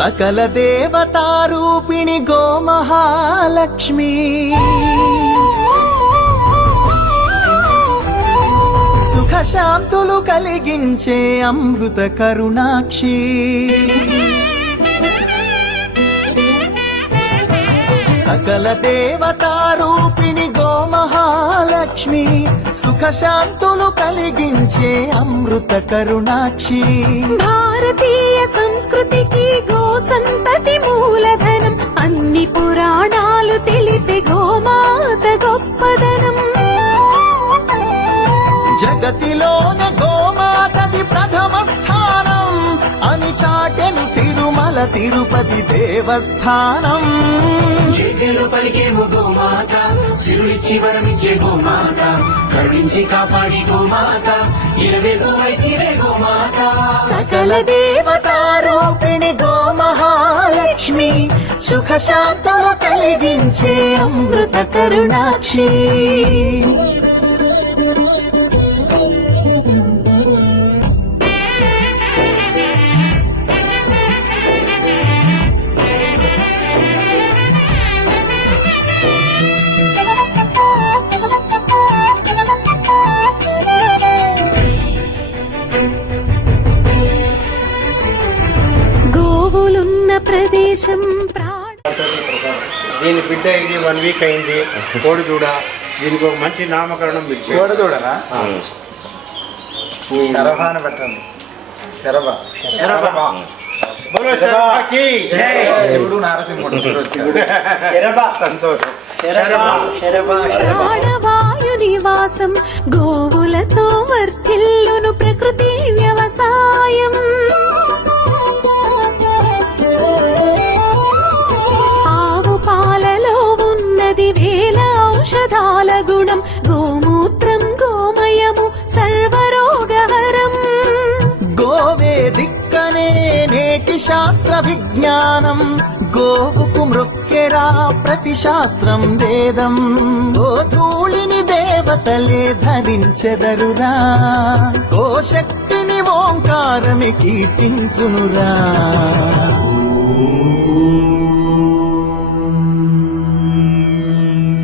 సకల దేవతారూపిణి గోమహాలక్ష్మి సుఖ శాంతులు కలిగించే అమృత కరుణాక్షి సకల దేవతారూపిణి గోమహాలక్ష్మి సుఖ శాంతులు కలిగించే అమృత కరుణాక్షి భారతీయ సంస్కృతికి గో సంతతి మూలధనం అన్ని పురాణాలు తెలిపే గోమాత గొప్పదనం జగతిలోన గోమాతది ప్రథమ స్థానం అని చాటెను తిరుమల తిరుపతి దేవస్థానం జేజేలు పలికేము గోమాత శివుడిచ్చి వరమిచ్చే గోమాత కరుణించి కాపాడి గోమాత ఇలవెలువైతిరే గోమాత సకల దేవతారూపిణి గోమహాలక్ష్మి సుఖ శాంతులు కలిగించే అమృత కరుణాక్షి గోవులున్న ప్రదేశం దీని బిడ్డ ఇది 1 వీక్ అయింది కోడి దూడ దీనికి ఒక మంచి నామకరణం పిలిచి కోడి దూడనా శరభ అని పెట్టండి శరభ బోలో శరభకి జై శివుడు నారసింహుడు సంతోషం ప్రాణవాయు నివాసం గోవులతో వర్ధిల్లును ప్రకృతి వ్యవసాయం ఆవు పాలలో ఉన్నది వేల ఔషధాల గుణం గోమూత్రం గోమయము సర్వరోగహరం గోవే దిక్కనే నేటి శాస్త్ర విజ్ఞానం గోవుకు మృక్కెరా ప్రతి శాస్త్రం వేదం గోధూళిని దేవతలే ధరించెదరురా గోశక్తిని ఓంకారమి కీర్తించునురా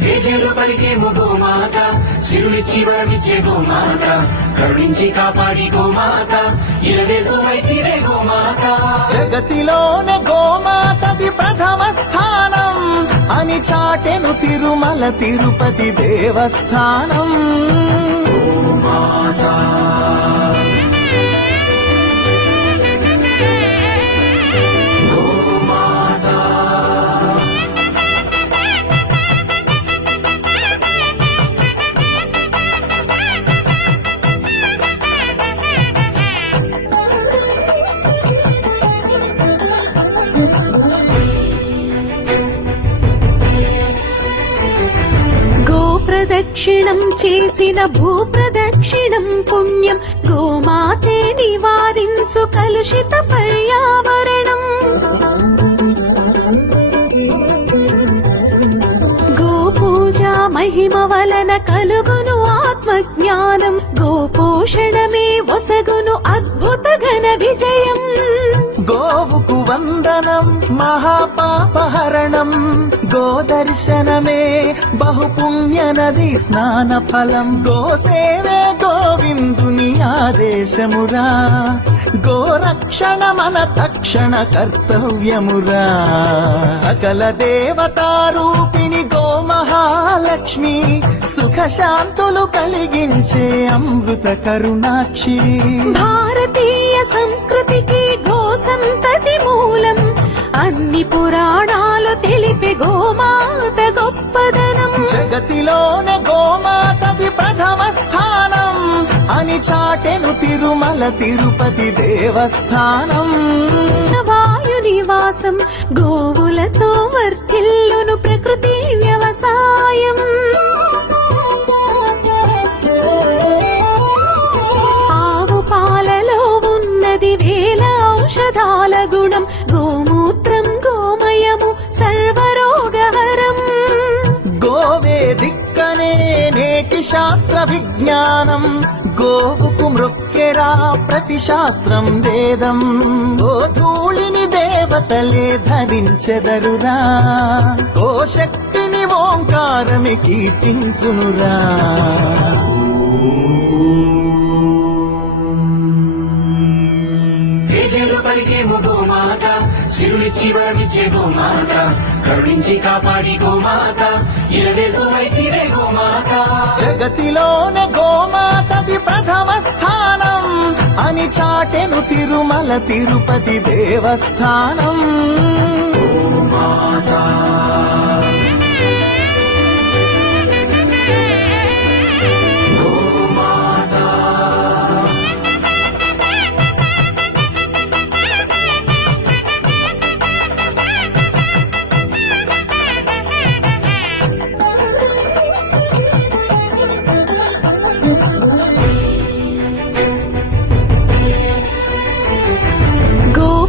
జేజేలు పలికేము గోమాత శివుడిచ్చి వరమిచ్చే గోమాత కరుణించి కాపాడి గోమాత ఇలవెలువైతిరే గోమాత జగతిలోన గోమాతది ప్రథమ స్థానం అని చాటెను తిరుమల తిరుపతి దేవస్థానం ప్రదక్షిణం చేసిన భూప్రదక్షిణం పుణ్యం గోమాతే నివారించు కలుషిత పర్యావరణం గోపూజ మహిమ వలన కలుగును ఆత్మజ్ఞానం గోపోషణమే వసగును అద్భుత ఘన విజయం గోవుకు వందనం మహాపాపహరణం గోదర్శనమే బహుపుణ్య నది స్నాన ఫలం గోసేవే గోవిందుని ఆదేశమురా గోరక్షణ మన తక్షణ కర్తవ్యమురా సకల దేవతారూపిణి గోమహాలక్ష్మి సుఖ శాంతులు కలిగించే అమృత కరుణాక్షి భారతీయ సంస్కృతికి గో సంతతి మూలం అన్ని పురాణాలు తెలిపే గోమాత గొప్పదనం జగతిలోన గోమాతది ప్రథమ స్థానం అని చాటెను తిరుమల తిరుపతి దేవస్థానం వాయు నివాసం గోవులతో వర్ధిల్లును ప్రకృతి వ్యవసాయం ఆవు పాలలో ఉన్నది వేల ఔషధాల గుణం గోమూత్రం గోమయము సర్వరోగహరం గోవే దిక్కనే నేటి శాస్త్ర విజ్ఞానం గోవుకు మృక్కెరా ప్రతి శాస్త్రం వేదం ఓ ధూళిని దేవతలే ధరించెదరురా ఓ శక్తిని ఓంకారమి కీర్తించునురా జేజేలు పలికేము గోమాత సిరులిచ్చి వరమిచ్చే గోమాత కరుణించి కాపాడి గోమాత ఇలవెల్పువైతివే గోమాత జగతిలోనే గోమాతది ప్రథమ స్థానం అని చాటెను తిరుమల తిరుపతి దేవస్థానం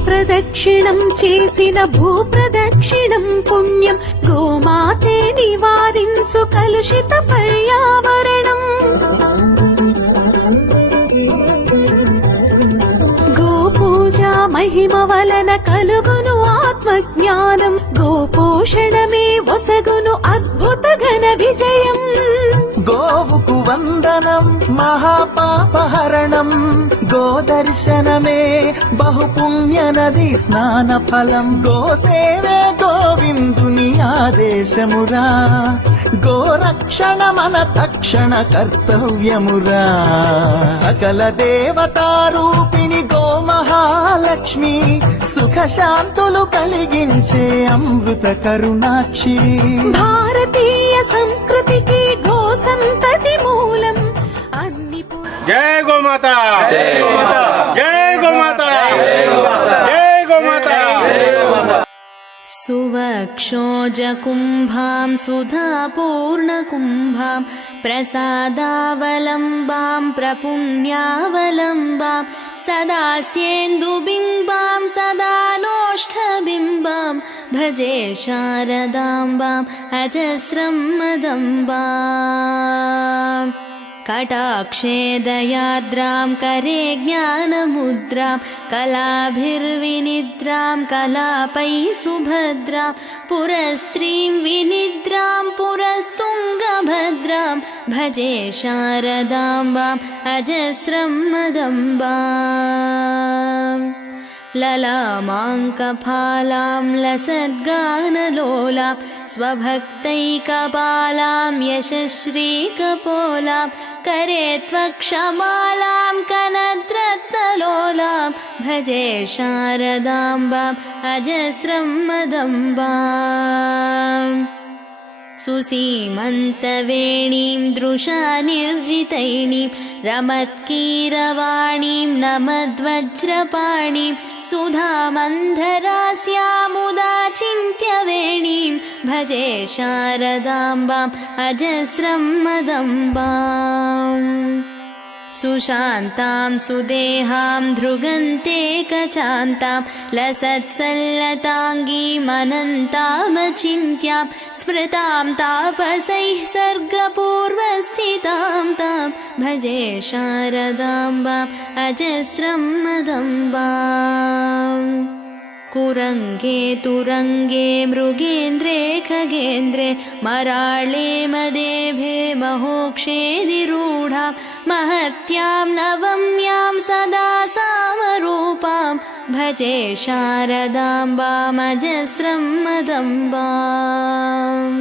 ప్రదక్షిణం చేసిన భూప్రదక్షిణం పుణ్యం గోమాతే నివారించు కలుషిత పర్యావరణం గోపూజ మహిమ వలన కలుగును ఆత్మజ్ఞానం గోపోషణమే ఒసగును అద్భుత ఘన విజయం గోవుకు వందనం మహాపాపహరణం గోదర్శనమే బహుపుణ్య నది స్నాన ఫలం గోసేవే గోవిందుని ఆదేశమురా గోరక్షణ మన తక్షణ కర్తవ్యమురా సకల దేవతారూపిణి గోమహాలక్ష్మి సుఖశాంతులు కలిగించే అమృత కరుణాక్షి భారతీయ సంస్కృతికి గో సంతతి మూలం అన్ని జై గోమాత జై గోమాత జై గోమాత జై గోమాత सुवक्षोजकुम्भां सुधापूर्णकुम्भां प्रसादावलम्बां प्रपुण्यावलम्बां सदा स्येन्दुबिम्बां सदा नोष्ठबिम्बां भजे शारदाम्बाम् अजस्रं मदम्बाम् कटाक्षे दयार्द्रां करे ज्ञानमुद्रां कलाभिर्विनिद्रां कलापै सुभद्रां पुरस्त्रीं विनिद्रां पुरस्तुङ्गभद्रां भजे शारदाम्बाम् अजस्रं मदम्बाम् ललामाङ्कफालां लसद्गानलोलां स्वभक्तैकपालां यशश्रीकपोलां करे त्वक्षमालां कनद्रत्नलोलां भजे शारदाम्बाम् अजस्रं मदम्बाम् सुसीमन्तवेणीं दृशानिर्जितैणीं रमत्कीरवाणीं नमद्वज्रपाणीं सुधामन्धरास्यामुदाचिन्त्यवेणीं भजे शारदाम्बाम् अजस्रं मदम्बाम् सुशान्तां सुदेहां धृगन्ते कचान्तां लसत्सल्लताङ्गीमनन्तामचिन्त्यां स्मृतां तापसैः सर्गपूर्वस्थितां तां भजे शारदाम्बाम् अजस्रं मदम्बाम् कुरङ्गे तुरङ्गे मृगेन्द्रे खगेन्द्रे मराळे मदेभे महोक्षेदिरूढां महत्यां नवम्यां सदा सामरूपां भजे शारदाम्बामजस्रं मदम्बाम्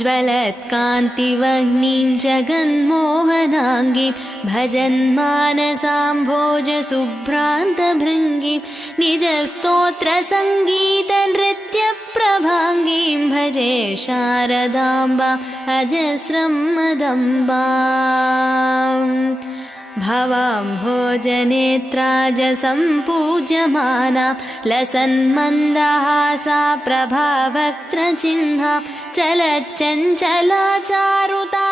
ज्वलत्कान्तिवह्निं जगन्मोहनाङ्गीं भजन्मानसाम्भोजशुभ्रान्तभृङ्गीं निजस्तोत्रसङ्गीतनृत्यप्रभाङ्गीं भजे शारदाम्बाम् अजस्रं मदम्बाम् भवाम्भोजनेत्राजसम्पूज्यमाना लसन्मन्दहासा प्रभावक्त्रचिह्ना चलच्चञ्चला चारुता